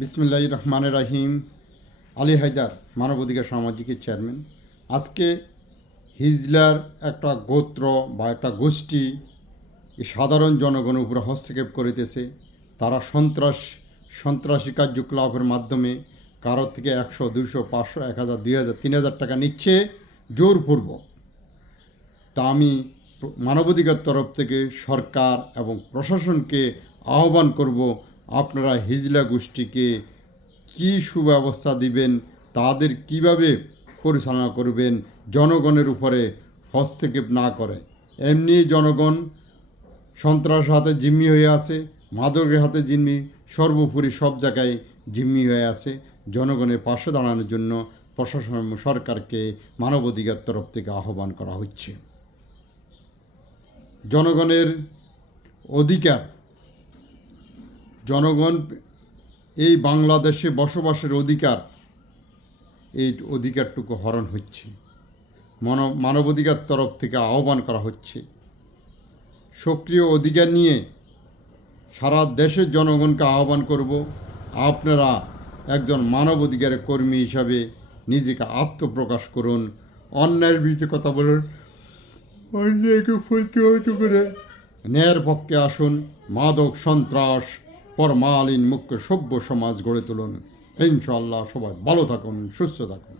বিসমিল্লাহ রহমান রাহিম। আলী হায়দার, মানবাধিকার সামাজিকের চেয়ারম্যান। আজকে হিজলার একটা গোত্র বা একটা গোষ্ঠী সাধারণ জনগণের উপরে হস্তক্ষেপ করিতেছে। তারা সন্ত্রাস, সন্ত্রাসী কার্যকলাপের মাধ্যমে কারোর থেকে একশো দুশো পাঁচশো, এক হাজার, দুই হাজার, তিন হাজার টাকা নিচ্ছে জোরপূর্বক। তা আমি মানবাধিকার তরফ থেকে সরকার এবং প্রশাসনকে আহ্বান করব আপনারা হিজলা গোষ্ঠীকে কী সুব্যবস্থা দিবেন, তাদের কীভাবে পরিচালনা করবেন, জনগণের উপরে হস্তক্ষেপ না করে। এমনি জনগণ সন্ত্রাস হাতে জিম্মি হয়ে আছে, মাদকের হাতে জিম্মি, সর্বোপরি সব জায়গায় জিম্মি হয়ে আছে। জনগণের পাশে দাঁড়ানোর জন্য প্রশাসন সরকারকে মানবাধিকার তরফ থেকে আহ্বান করা হচ্ছে। জনগণের অধিকার জনগণ এই বাংলাদেশে বসবাসের অধিকার, এই অধিকারটুকু হরণ হচ্ছে। মানব মানবাধিকার তরফ থেকে আহ্বান করা হচ্ছে। সক্রিয় অধিকার নিয়ে সারা দেশের জনগণকে আহ্বান করব, আপনারা একজন মানবাধিকারের কর্মী হিসাবে নিজেকে আত্মপ্রকাশ করুন। অন্যায়ের বিরুদ্ধে কথা বলুন। অন্যায়কে করে ন্যায়ের পক্ষে আসুন। মাদক সন্ত্রাস পরমালিন মুখ্য সভ্য সমাজ গড়ে তুলুন। ইনশাল্লাহ সবাই ভালো থাকুন সুস্থ থাকুন।